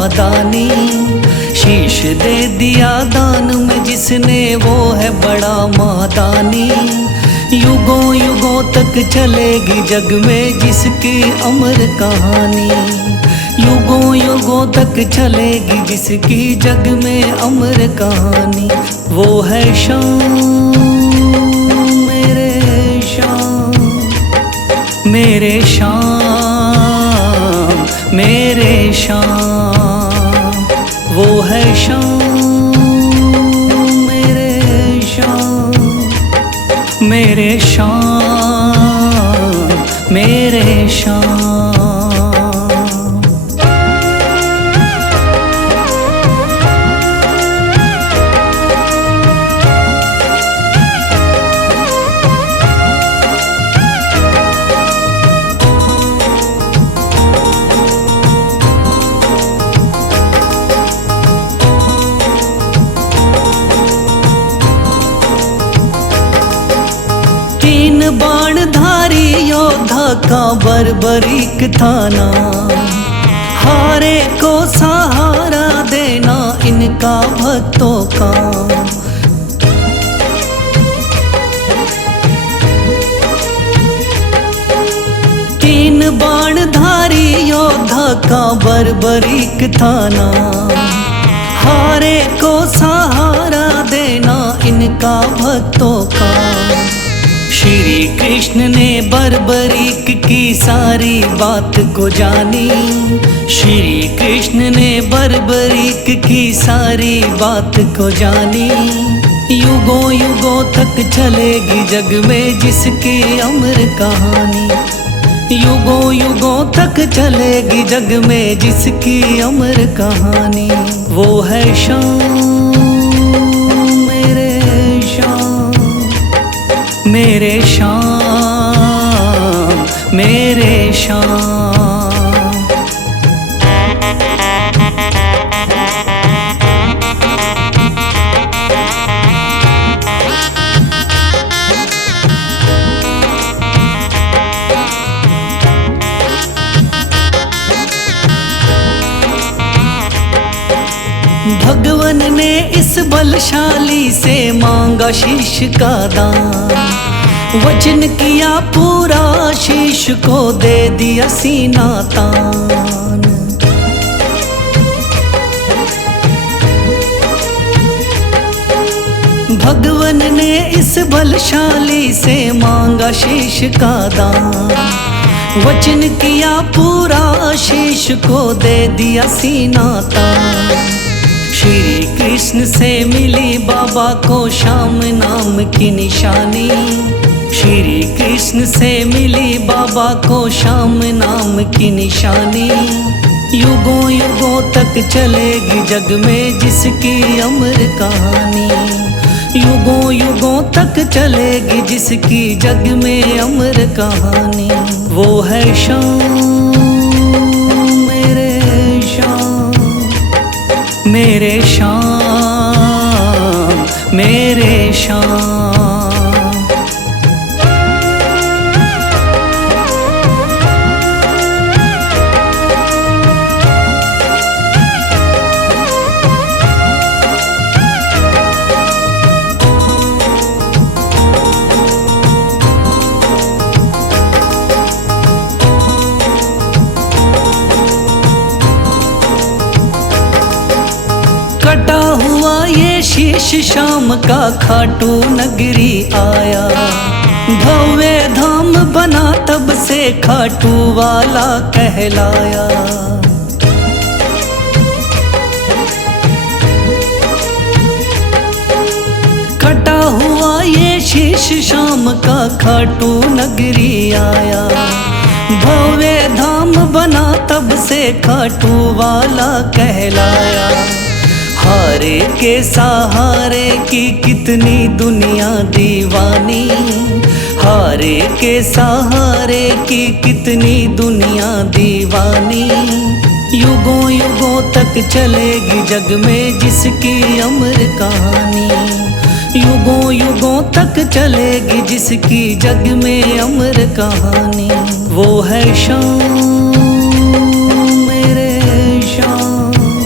दानी। शीश दे दिया दान में जिसने वो है बड़ा मादानी। युगों युगों तक चलेगी जग में जिसकी अमर कहानी। युगों युगों तक चलेगी जिसकी जग में अमर कहानी। वो है शाम मेरे शाम मेरे शाम मेरे शाम। वो है शाम मेरे शाम मेरे शाम मेरे शाम। तीन बाणधारी योद्धा का बर्बरीक थाना। हारे को सहारा देना इनका भक्तों का। तीन बाणधारी योद्धा का बर्बरीक थाना। हारे को सहारा देना इनका भक्तों का। श्री कृष्ण ने बर्बरीक की सारी बात को जानी। श्री कृष्ण ने बर्बरीक की सारी बात को जानी। युगों युगों तक चलेगी जग में जिसकी अमर कहानी। युगों युगों तक चलेगी जग में जिसकी अमर कहानी। वो है शाम मेरे शाम मेरे शाम मेरे शाम। भगवान ने इस बलशाली से मांगा शीश का दान। वचन किया पूरा शीश को दे दिया सीना तान। भगवान ने इस बलशाली से मांगा शीश का दान। वचन किया पूरा शीश को दे दिया सीना तान। श्री कृष्ण से मिली बाबा को श्याम नाम की निशानी। श्री कृष्ण से मिली बाबा को श्याम नाम की निशानी। युगों युगों तक चलेगी जग में जिसकी अमर कहानी। युगों युगों तक चलेगी जिसकी जग में अमर कहानी। वो है शाम मेरे शाम मेरे शाम मेरे शाम। कटा हुआ ये शीश शाम का खाटू नगरी आया। भव्य धाम बना तब से खाटू वाला कहलाया। कटा हुआ ये शीश शाम का खाटू नगरी आया। भव्य धाम बना तब से खाटू वाला कहलाया। हारे के सहारे की कितनी दुनिया दीवानी। हारे के सहारे की कितनी दुनिया दीवानी। युगों युगों तक चलेगी जग में जिसकी अमर कहानी। युगों युगों तक चलेगी जिसकी जग में अमर कहानी। वो है शाम मेरे शाम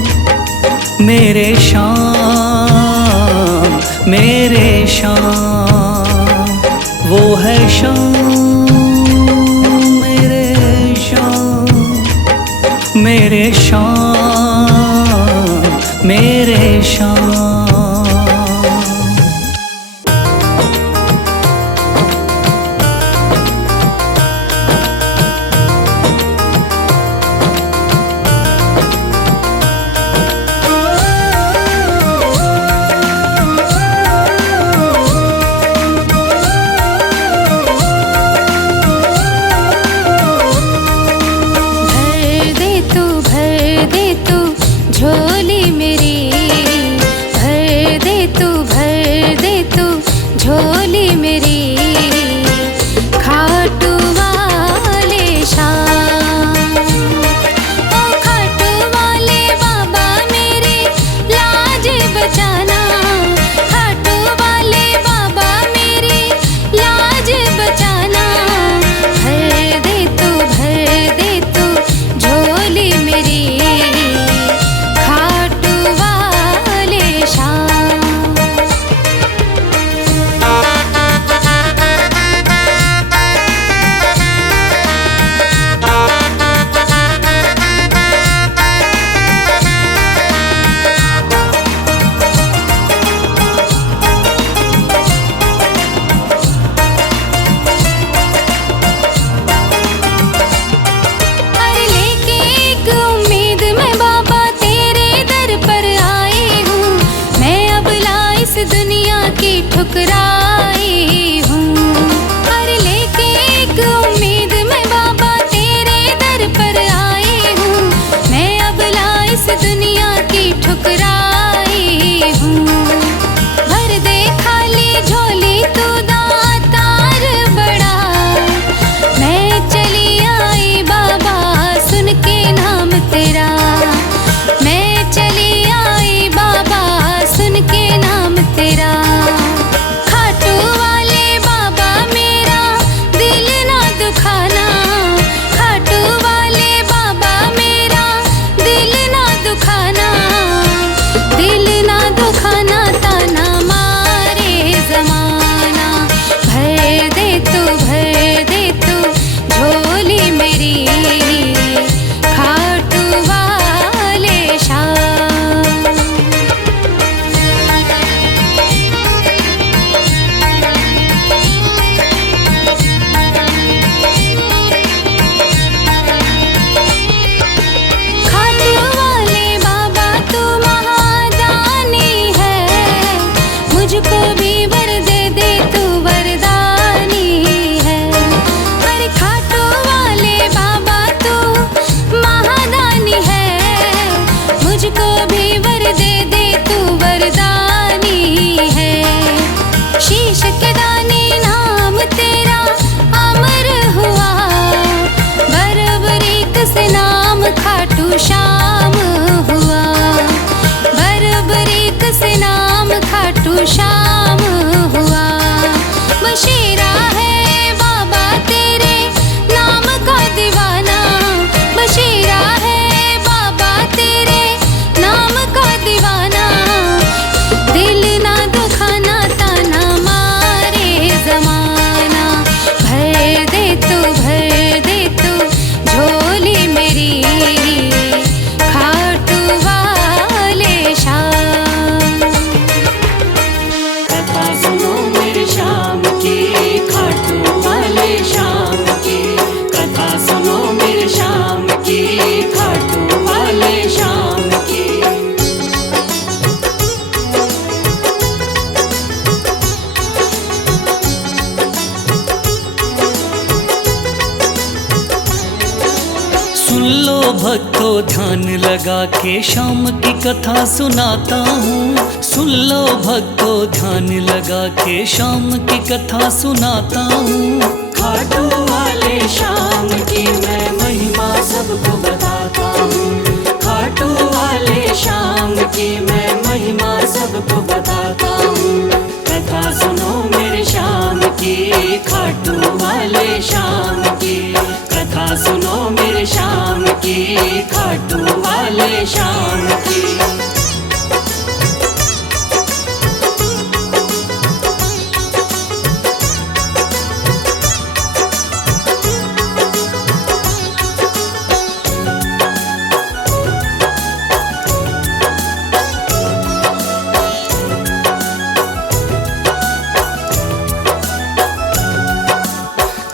मेरे शाम मेरे शाम, वो है शाम मेरे शाम, मेरे शाम मेरे शाम। झोली मेरी भर दे तू झोली मेरी, खाटू वाले शाम, ओ खाटू वाले बाबा मेरी लाज बचाना, खाटू वाले बाबा मेरी लाज बचाना, भर दे तू झोली मेरी, दुनिया की ठुकराई हूँ, और लेके एक उम्मीद मैं बाबा तेरे दर पर आई हूँ, मैं अब इस दुनिया की ठुकराई हूँ। भर दे खाली झोली तू दातार बड़ा, मैं चली आई बाबा सुन के नाम तेरा, मैं चली आई बाबा सुन के नाम तेरा, खाटू वाले बाबा मेरा दिल ना दुखाना, खाटू वाले बाबा मेरा दिल ना दुखाना, दिल ना दुखाना ताना मारे जमाना, भर दे तू झोली मेरी, खाटू वाले शाम। मुझको भी वर दे तू वरदानी है, अरे खाटू वाले बाबा तू महादानी है, मुझको भी वर दे तू वरदानी है, शीश के दानी नाम तेरा अमर हुआ, बरबरीक से नाम खाटू श्याम हुआ, बरबरीक से नाम खाटू श्याम हुआ, बशीरा है बाबा तेरे नाम का दीवाना, बशीरा है बाबा तेरे नाम का दीवाना, दिल ना दुखाना ताना मारे जमाना, भर दे तू झोली मेरी, खाटू वाले शाम। कथा सुनो मेरे शाम की, खाटू वाले शाम की, कथा सुनो मेरे शाम की, खाटू वाले शाम की। सुन लो भक्तों ध्यान लगा के शाम की कथा सुनाता हूँ, सुन लो भक्तों ध्यान लगा के शाम की कथा सुनाता हूँ। खाटू वाले शाम की मैं महिमा सबको बताता हूँ, खाटू वाले शाम की मैं महिमा सबको बताता हूँ। कथा सुनो मेरे शाम की, खाटू वाले शाम की, कथा सुनो मेरे शाम की, खाटू वाले शाम की।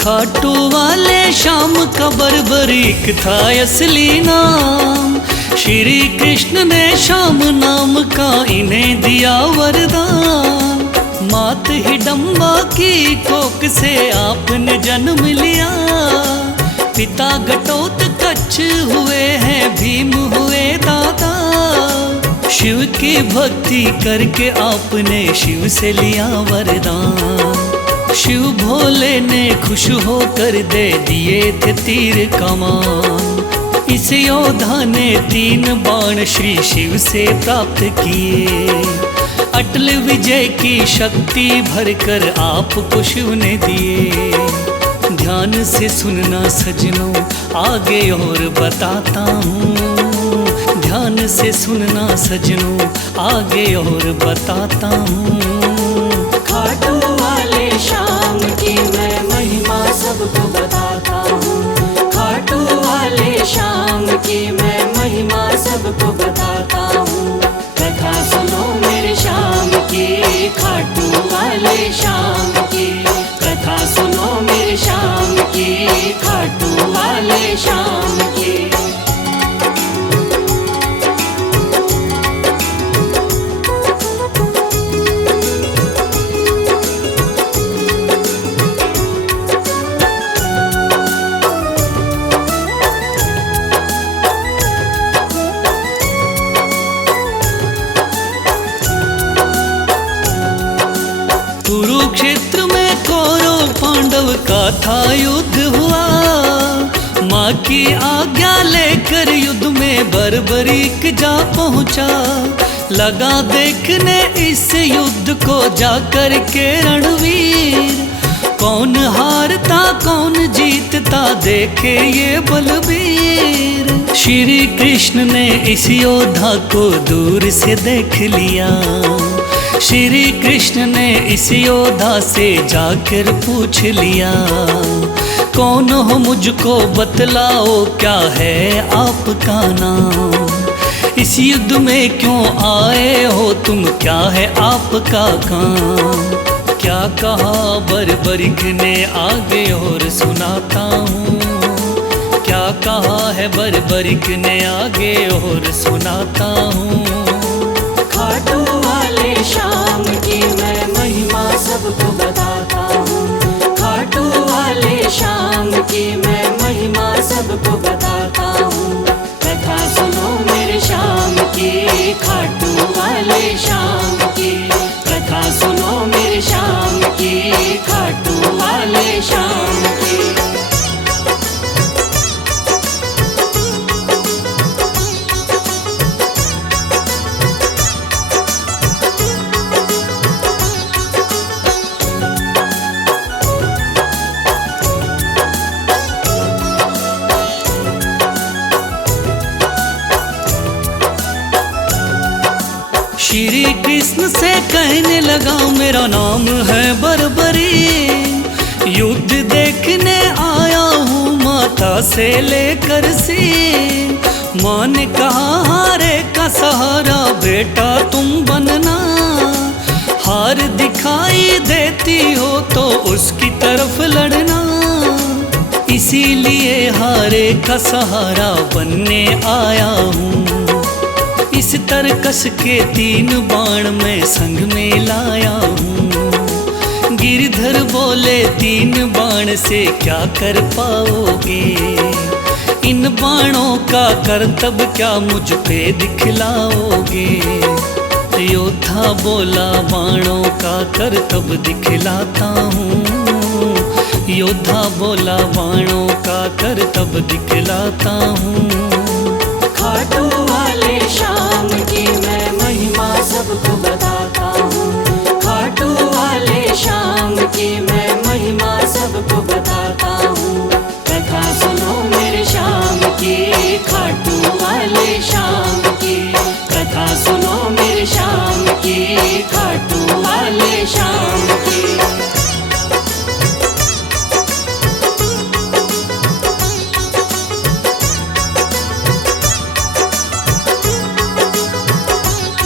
खाटू वाले श्याम का बरबरीक था असली नाम। श्री कृष्ण ने श्याम नाम का इन्हें दिया वरदान। मात हिडम्बा की कोख से आपने जन्म लिया। पिता घटोत्कच हुए हैं, भीम हुए दादा। शिव की भक्ति करके आपने शिव से लिया वरदान। शिव भोले ने खुश होकर दे दिए थे तीर कमान। इस योद्धा ने 3 बाण श्री शिव से प्राप्त किए। अटल विजय की शक्ति भरकर आपको शिव ने दिए। ध्यान से सुनना सजनों, आगे और बताता हूँ। ध्यान से सुनना सजनों, आगे और बताता हूँ। खाटू वाले श्याम की मैं महिमा सबको बताता हूँ। खाटू वाले श्याम की मैं महिमा सबको बताता हूँ। कथा सुनो मेरे श्याम की, खाटू वाले श्याम की। कथा सुनो मेरे श्याम की, खाटू वाले श्याम की। कुरुक्षेत्र में कौरव पांडव का था युद्ध हुआ। माँ की आज्ञा लेकर युद्ध में बरबरीक जा पहुँचा। लगा देखने इस युद्ध को जाकर के रणवीर। कौन हारता कौन जीतता देखे ये बलबीर। श्री कृष्ण ने इस योद्धा को दूर से देख लिया। श्री कृष्ण ने इस योद्धा से जाकर पूछ लिया। कौन हो मुझको बतलाओ, क्या है आपका नाम। इस युद्ध में क्यों आए हो तुम, क्या है आपका काम। क्या कहा बरबरीक ने आगे और सुनाता हूँ। क्या कहा है बरबरीक ने आगे और सुनाता हूँ। खाटू वाले श्याम की मैं महिमा सबको बताता हूँ। खाटू वाले श्याम की मैं महिमा सबको बताता हूँ। कथा सुनो मेरे श्याम की, खाटू वाले श्याम की। कथा सुनो मेरे श्याम की, खाटू वाले श्याम की। श्री कृष्ण से कहने लगा मेरा नाम है बरबरी। युद्ध देखने आया हूँ माता से लेकर सीन। माँ ने कहा हारे का सहारा बेटा तुम बनना। हार दिखाई देती हो तो उसकी तरफ लड़ना। इसीलिए हारे का सहारा बनने आया हूँ। इस तरकस के 3 बाण मैं संग में लाया हूँ। गिरधर बोले 3 बाण से क्या कर पाओगे। इन बाणों का करतब क्या मुझ पे दिखलाओगे। योद्धा बोला बाणों का करतब दिखलाता हूँ। योद्धा बोला बाणों का करतब दिखलाता हूँ। खाटू वाले श्याम की मैं महिमा सबको बताता हूँ। खाटू वाले श्याम की मैं महिमा सबको बताता हूँ। कथा सुनो मेरे श्याम की, खाटू वाले श्याम की। कथा सुनो मेरे श्याम की, खाटू वाले श्याम की।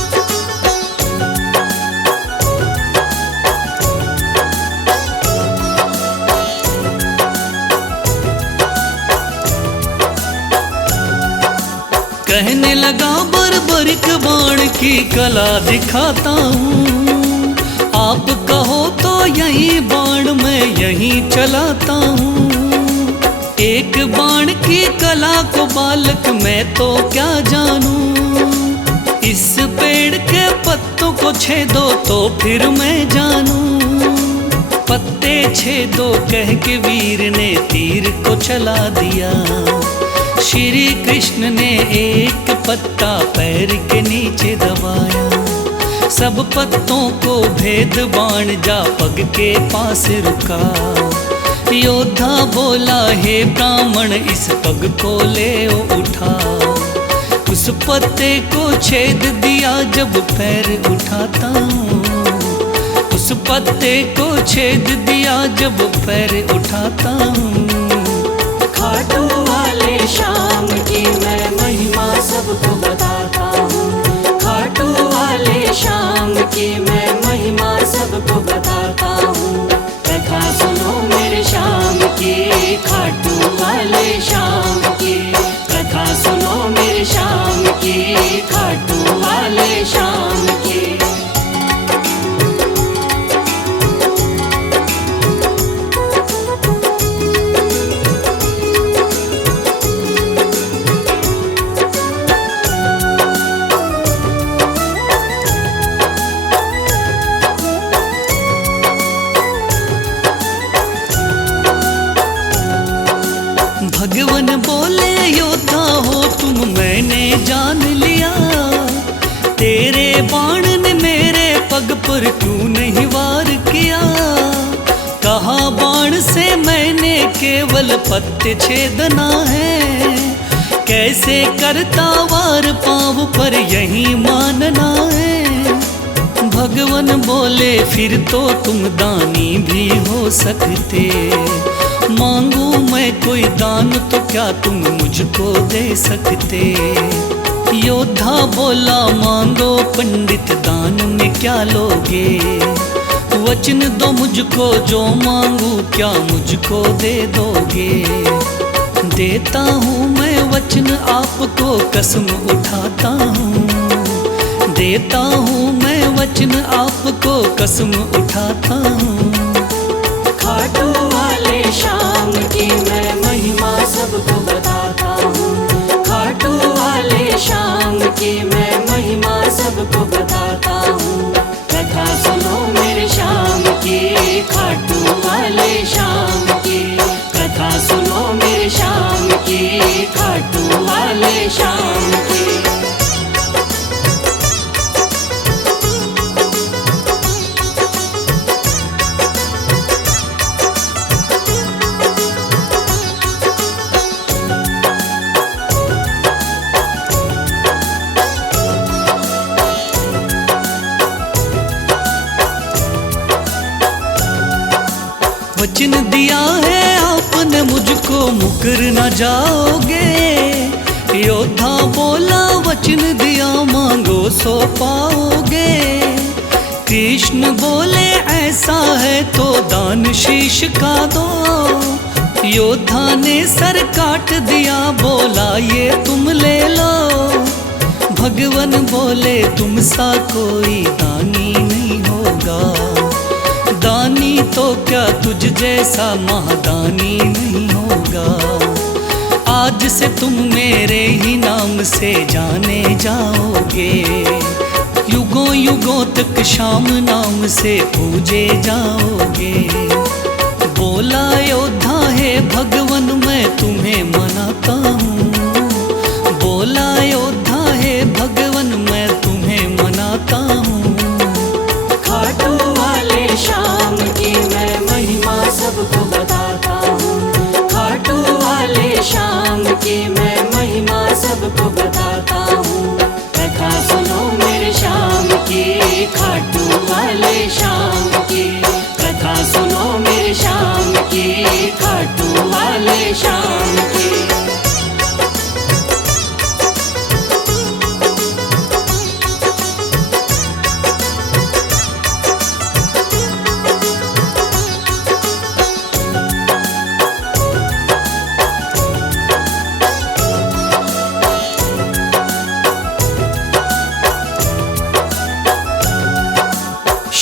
की कला दिखाता हूँ। आप कहो तो यही बाण मैं यहीं चलाता हूँ। एक बाण की कला को बालक मैं तो क्या जानूं। इस पेड़ के पत्तों को छेदो तो फिर मैं जानूं। पत्ते छेदो कह के वीर ने तीर को चला दिया। श्री कृष्ण ने एक पत्ता पैर के नीचे दबाया। सब पत्तों को भेद बाण जा पग के पास रुका। योद्धा बोला हे ब्राह्मण इस पग को ले उठा। उस पत्ते को छेद दिया जब पैर उठाता हूँ। उस पत्ते को छेद दिया जब पैर उठाता हूँ। खाटू वाले श्याम की मैं महिमा सबको बताता हूँ। खाटू वाले श्याम की मैं महिमा सबको बताता हूँ। कथा सुनो मेरे श्याम की, खाटू वाले श्याम की। कथा सुनो मेरे श्याम की, खाटू वाले श्याम की। भगवान बोले योद्धा हो तुम मैंने जान लिया। तेरे बाण ने मेरे पग पर क्यों नहीं वार किया। कहा बाण से मैंने केवल पत्ते छेदना है। कैसे करता वार पाँव पर यही मानना है। भगवान बोले फिर तो तुम दानी भी हो सकते। मांगू मैं कोई दान तो क्या तुम मुझको दे सकते। योद्धा बोला मांगो पंडित दान में क्या लोगे। वचन दो मुझको जो मांगू क्या मुझको दे दोगे। देता हूँ मैं वचन आपको कसम उठाता हूँ। देता हूँ मैं वचन आपको कसम उठाता हूँ। खाटू वाले श्याम की मैं महिमा सबको बताता हूँ। खाटू वाले श्याम की मैं महिमा सबको बताता हूँ। कथा सुनो मेरे श्याम की, खाटू वाले श्याम की। कथा सुनो मेरे श्याम की, खाटू वाले श्याम की। वचन दिया है आपने मुझको मुकर न जाओगे। योद्धा बोला वचन दिया मांगो सो पाओगे। कृष्ण बोले ऐसा है तो दान शीश का दो। योद्धा ने सर काट दिया बोला ये तुम ले लो। भगवान बोले तुम सा कोई दानी नहीं होगा। दानी तो क्या तुझ जैसा महादानी नहीं होगा। आज से तुम मेरे ही नाम से जाने जाओगे। युगों युगों तक श्याम नाम से पूजे जाओगे। बोला योद्धा है भगवान मैं तुम्हें मनाता हूँ। बोला योद्धा है भगवान मैं तुम्हें मनाता हूँ। खाटू वाले श्याम की मैं महिमा सबको बताता हूँ। खाटू वाले श्याम की मैं महिमा सबको बताता हूँ। कथा सुनो मेरे श्याम की, खाटू वाले श्याम की। कथा सुनो मेरे श्याम की, खाटू वाले श्याम की।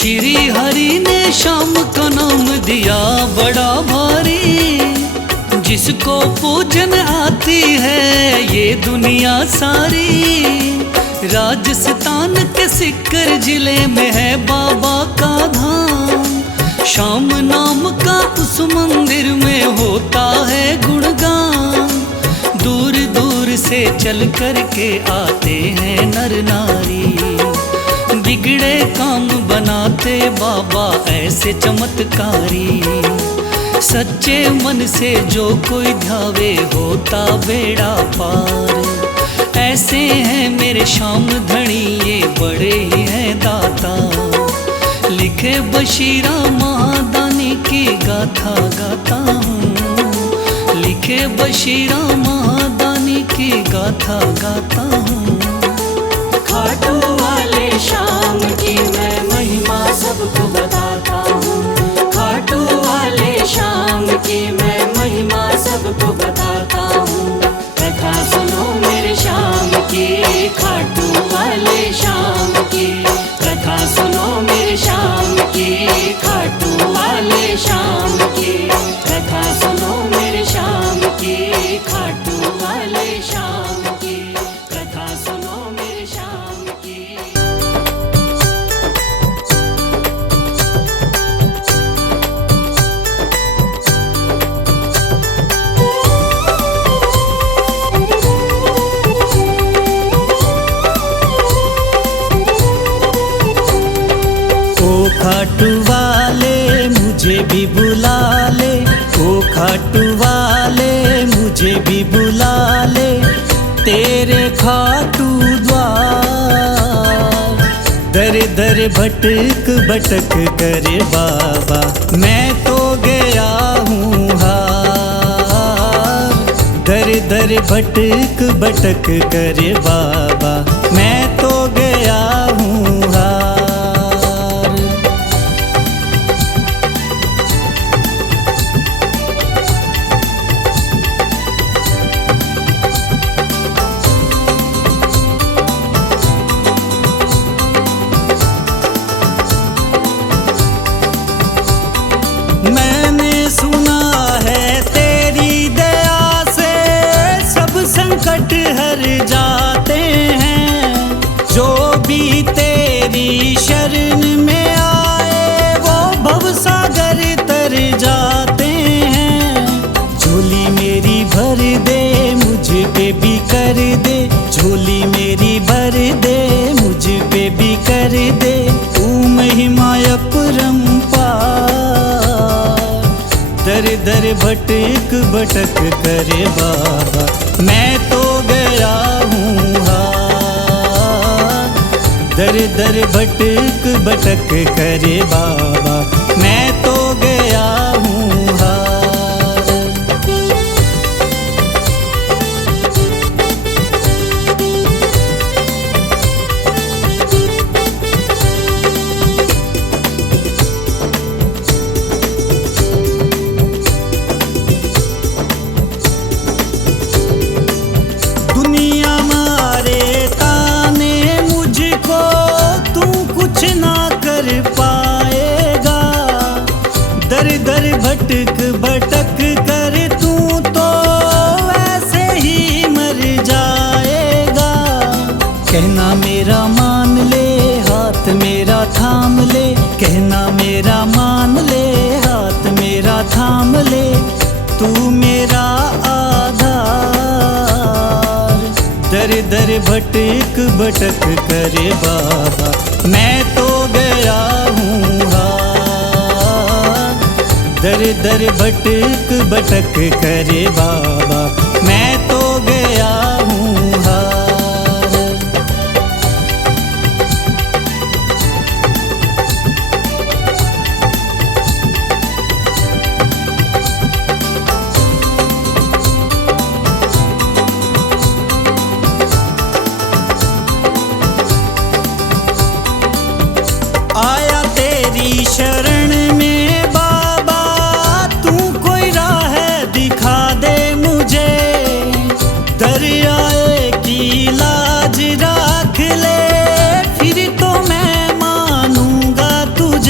श्री हरि ने श्याम का नाम दिया बड़ा भारी, जिसको पूजन आती है ये दुनिया सारी। राजस्थान के सिक्कर जिले में है बाबा का धाम, श्याम नाम का उस मंदिर में होता है गुणगान। दूर दूर से चल कर के आते हैं नर नारी, बिगड़े काम बनाते बाबा ऐसे चमत्कारी। सच्चे मन से जो कोई ध्यावे होता बेड़ा पार। ऐसे हैं मेरे श्याम धनी ये बड़े ही हैं दाता, लिखे बशीरा महादानी की गाथा गाता हूँ। लिखे बशीरा महादानी की गाथा गाता हूँ। खाटू वाले श्याम की मैं महिमा सबको बताता हूँ। खाटू वाले श्याम की मैं महिमा सबको बताता हूँ। कथा सुनो मेरे श्याम की, खाटू वाले श्याम की। कथा सुनो मेरे श्याम की, खाटू वाले श्याम की। कथा सुनो मेरे श्याम की, खाटू वाले श्याम की। कथा सुनो मेरे श्याम की। ओ खाटू वाले मुझे भी बुला ले, ओ खाटू वाले मुझे भी बुला ले, तेरे खाटू द्वार। दर दर भटक भटक करे बाबा, मैं तो गया हूँ हार। दर दर भटक भटक करे बाबा, मैं तो गया हूँ हार। मैंने सुना है तेरी दया से सब संकट हर जाते हैं। जो भी तेरी शरण में आए वो भवसागर तर जाते हैं। झोली मेरी भर दे मुझ पे भी कर दे, झोली मेरी भर दे मुझ पे भी कर दे। तू महिमा अपरंपार। दर दर भटक भटक करे बाबा, मैं तो गया हूँ हार। दर दर भटक भटक करे बाबा, मैं तो गया हूँ हार। दुनिया मारे ताने मुझको, तू कुछ ना कर पाएगा। दर दर भटक भटक कर तू तो ऐसे ही मर जाएगा। कहना मेरा मान ले, हाथ मेरा थाम ले। कहना मेरा मान ले, हाथ मेरा थाम ले। तू मेरा आधार। दर दर भटक भटक करे बाबा, मैं तो गया हूँ हार। दर दर भटक भटक करे बाबा, मैं तो गया हूँ हार। आया तेरी शरण में बाबा, तू कोई राह दिखा दे मुझे। दरियाए की लाज राख ले, फिर तो मैं मानूंगा तुझे।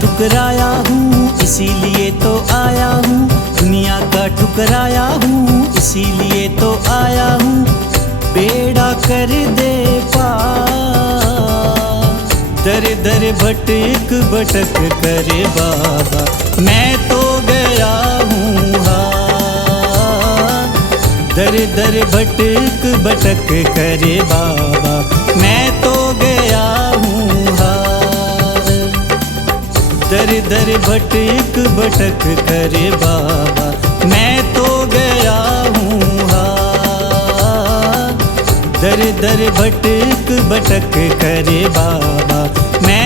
ठुकराया हूँ इसीलिए तो आया हूँ, दुनिया का ठुकराया हूँ इसीलिए तो आया हूँ, बेड़ा कर दे पार। दर दर भटक भटक करे बाबा, मैं तो गया हूँ हार। दर दर भटक भटक करे बाबा, मैं तो गया हूँ हार। दर दर भटक भटक करे बाबा, मैं तो गया हूँ हार। दर दर भटक भटक करे बाबा, मैं